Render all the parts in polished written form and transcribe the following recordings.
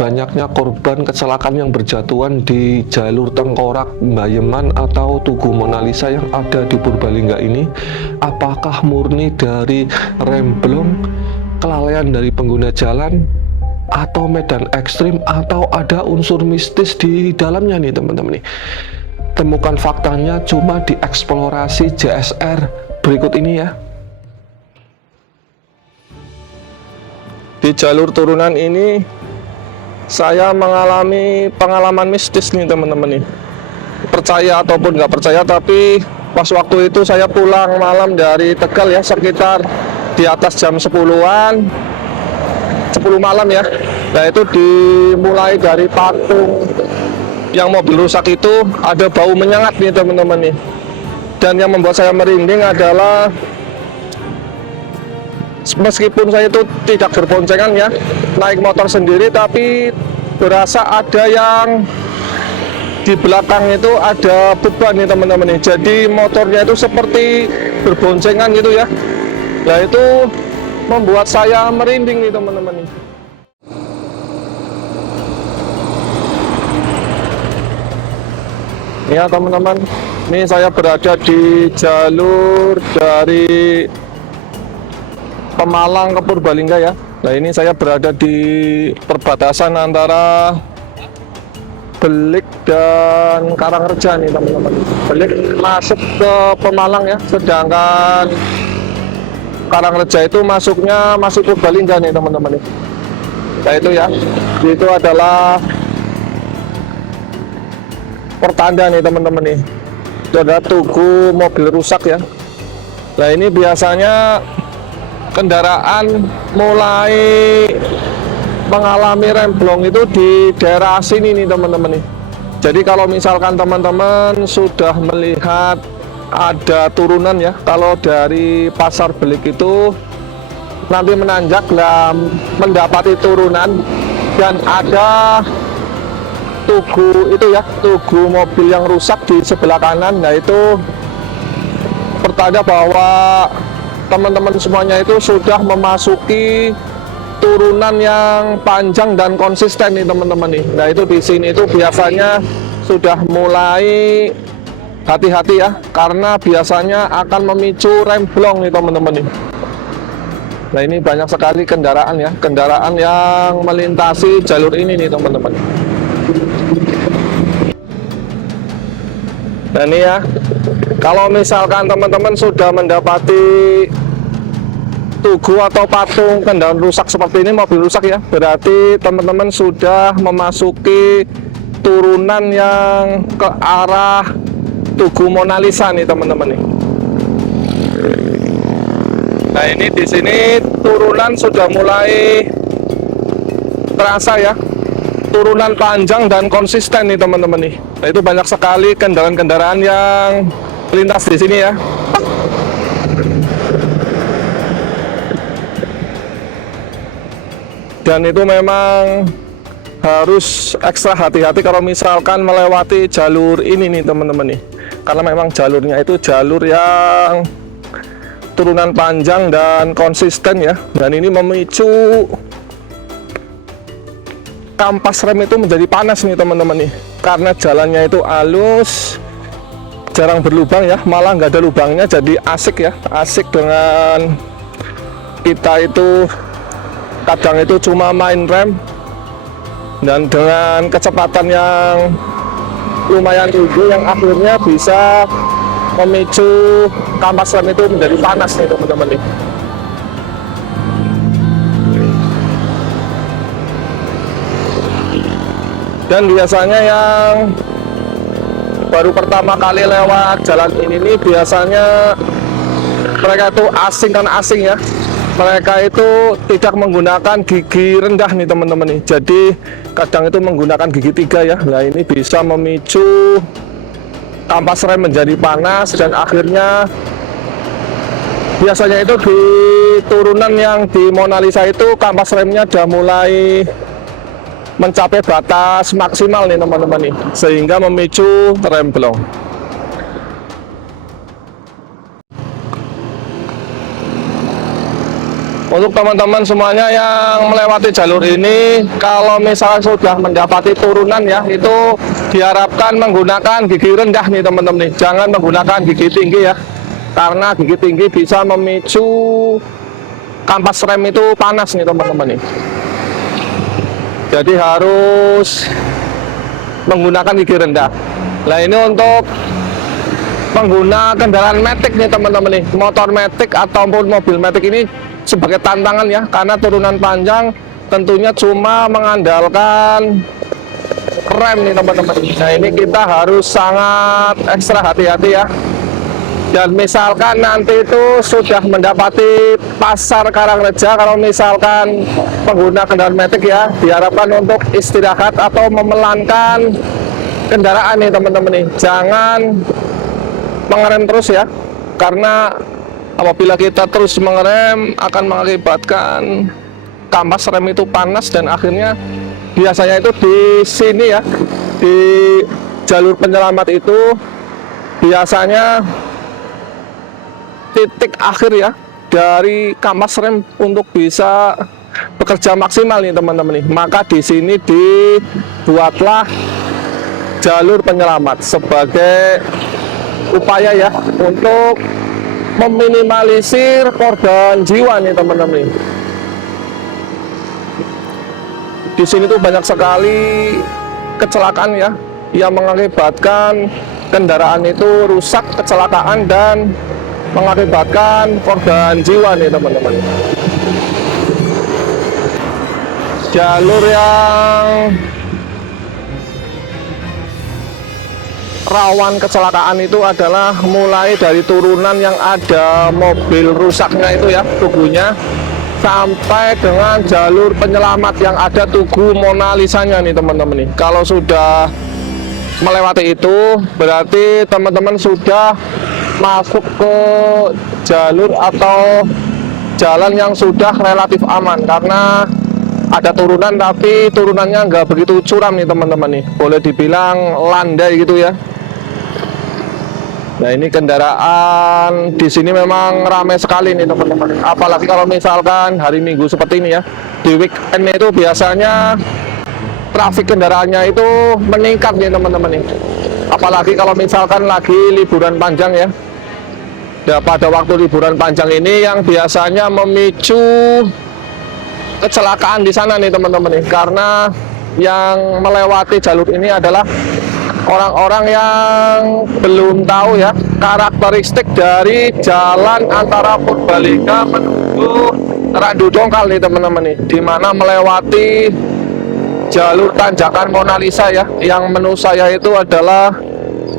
banyaknya korban kecelakaan yang berjatuhan di jalur Tengkorak, Mbayeman atau Tugu Monalisa yang ada di Purbalingga ini, apakah murni dari remblong, kelalaian dari pengguna jalan, atau medan ekstrim, atau ada unsur mistis di dalamnya nih teman-teman nih? Temukan faktanya cuma di eksplorasi JSR berikut ini ya. Di jalur turunan ini saya mengalami pengalaman mistis nih teman-teman nih. Percaya ataupun nggak percaya, tapi pas waktu itu saya pulang malam dari Tegal ya, sekitar di atas jam 10-an, 10 malam ya. Nah itu dimulai dari patung yang mobil rusak itu ada bau menyengat nih teman-teman nih. Dan yang membuat saya merinding adalah meskipun saya itu tidak berboncengan ya, naik motor sendiri, tapi berasa ada yang di belakang itu ada beban nih teman-teman nih. Jadi motornya itu seperti berboncengan gitu ya. Nah itu membuat saya merinding nih teman-teman nih. Ya teman-teman, ini saya berada di jalur dari Pemalang ke Purbalingga ya. Nah ini saya berada di perbatasan antara Belik dan Karangreja nih teman-teman. Belik masuk ke Pemalang ya, sedangkan Karangreja itu masuknya masuk Purbalingga nih teman-teman. Nah itu ya, itu adalah pertanda nih teman-teman nih. Itu ada tugu mobil rusak ya. Nah ini biasanya kendaraan mulai mengalami remblong itu di daerah sini nih teman-teman nih. Jadi kalau misalkan teman-teman sudah melihat ada turunan ya, kalau dari Pasar Belik itu nanti menanjak dan mendapati turunan dan ada tugu itu ya, tugu mobil yang rusak di sebelah kanan. Nah itu pertanda bahwa teman-teman semuanya itu sudah memasuki turunan yang panjang dan konsisten nih teman-teman nih. Nah itu di sini itu biasanya sudah mulai hati-hati ya, karena biasanya akan memicu remblong nih teman-teman nih. Nah ini banyak sekali kendaraan ya, kendaraan yang melintasi jalur ini nih teman-teman. Nah ini ya, kalau misalkan teman-teman sudah mendapati tugu atau patung kendaraan rusak seperti ini, mobil rusak ya, berarti teman-teman sudah memasuki turunan yang ke arah Tugu Monalisa nih teman-teman nih. Nah ini di sini turunan sudah mulai terasa ya, turunan panjang dan konsisten nih teman-teman nih. Nah itu banyak sekali kendaraan-kendaraan yang melintas di sini ya. Dan itu memang harus ekstra hati-hati kalau misalkan melewati jalur ini nih teman-teman nih. Karena memang jalurnya itu jalur yang turunan panjang dan konsisten ya. Dan ini memicu kampas rem itu menjadi panas nih teman-teman nih, karena jalannya itu halus, jarang berlubang ya, malah nggak ada lubangnya, jadi asik ya, asik dengan kita itu kadang itu cuma main rem dan dengan kecepatan yang lumayan tinggi yang akhirnya bisa memicu kampas rem itu menjadi panas nih teman-teman nih. Dan biasanya yang baru pertama kali lewat jalan ini nih, biasanya mereka itu asing kan asing ya. Mereka itu tidak menggunakan gigi rendah nih teman-teman nih. Jadi kadang itu menggunakan gigi 3 ya. Nah ini bisa memicu kampas rem menjadi panas dan akhirnya biasanya itu di turunan yang di Monalisa itu kampas remnya udah mulai mencapai batas maksimal nih teman-teman nih, sehingga memicu remblong. Untuk teman-teman semuanya yang melewati jalur ini, kalau misalnya sudah mendapati turunan ya, itu diharapkan menggunakan gigi rendah nih teman-teman nih. Jangan menggunakan gigi tinggi ya, karena gigi tinggi bisa memicu kampas rem itu panas nih teman-teman nih. Jadi harus menggunakan gigi rendah. Nah ini untuk pengguna kendaraan matic nih teman-teman nih, motor matic ataupun mobil matic ini sebagai tantangan ya, karena turunan panjang tentunya cuma mengandalkan rem nih teman-teman. Nah ini kita harus sangat ekstra hati-hati ya. Dan misalkan nanti itu sudah mendapati pasar Karangreja, kalau misalkan pengguna kendaraan matic ya, diharapkan untuk istirahat atau memelankan kendaraan nih teman-teman nih. Jangan mengerem terus ya, karena apabila kita terus mengerem akan mengakibatkan kampas rem itu panas, dan akhirnya biasanya itu di sini ya, di jalur penyelamat itu biasanya titik akhir ya dari kampas rem untuk bisa bekerja maksimal nih teman-teman nih. Maka di sini dibuatlah jalur penyelamat sebagai upaya ya untuk meminimalisir korban jiwa nih teman-teman nih. Di sini tuh banyak sekali kecelakaan ya yang mengakibatkan kendaraan itu rusak, kecelakaan, dan mengakibatkan korban jiwa nih teman-teman. Jalur yang rawan kecelakaan itu adalah mulai dari turunan yang ada mobil rusaknya itu ya, tubuhnya, sampai dengan jalur penyelamat yang ada tugu Mona Lisa-nya nih teman-teman nih. Kalau sudah melewati itu berarti teman-teman sudah masuk ke jalur atau jalan yang sudah relatif aman, karena ada turunan tapi turunannya nggak begitu curam nih teman-teman nih, boleh dibilang landai gitu ya. Nah ini kendaraan di sini memang ramai sekali nih teman-teman, apalagi kalau misalkan hari Minggu seperti ini ya. Di weekend itu biasanya trafik kendaraannya itu meningkat nih teman-teman nih, apalagi kalau misalkan lagi liburan panjang ya. Ya, pada waktu liburan panjang ini yang biasanya memicu kecelakaan di sana nih teman-teman nih, karena yang melewati jalur ini adalah orang-orang yang belum tahu ya karakteristik dari jalan antara Purbalingga menuju Randu Dongkal nih teman-teman nih, dimana melewati jalur tanjakan Mona Lisa ya, yang menu saya itu adalah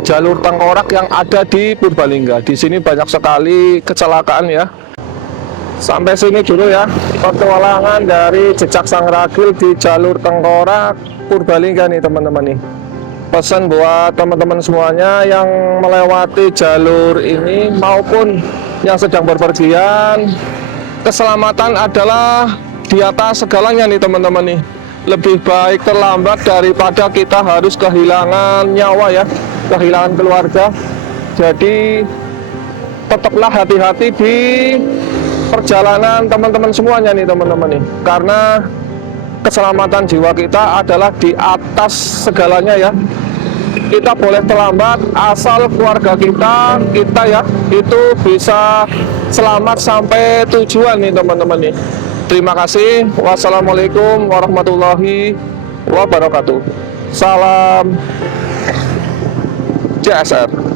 jalur tengkorak yang ada di Purbalingga. Di sini banyak sekali kecelakaan ya. Sampai sini dulu ya petualangan dari jejak sang ragil di jalur tengkorak Purbalingga nih teman-teman nih. Pesan buat teman-teman semuanya yang melewati jalur ini maupun yang sedang berpergian, keselamatan adalah di atas segalanya nih teman-teman nih. Lebih baik terlambat daripada kita harus kehilangan nyawa ya, kehilangan keluarga. Jadi tetaplah hati-hati di perjalanan teman-teman semuanya nih teman-teman nih, karena keselamatan jiwa kita adalah di atas segalanya ya. Kita boleh terlambat asal keluarga kita ya itu bisa selamat sampai tujuan nih teman-teman nih. Terima kasih. Wassalamualaikum warahmatullahi wabarakatuh. Salam CSR.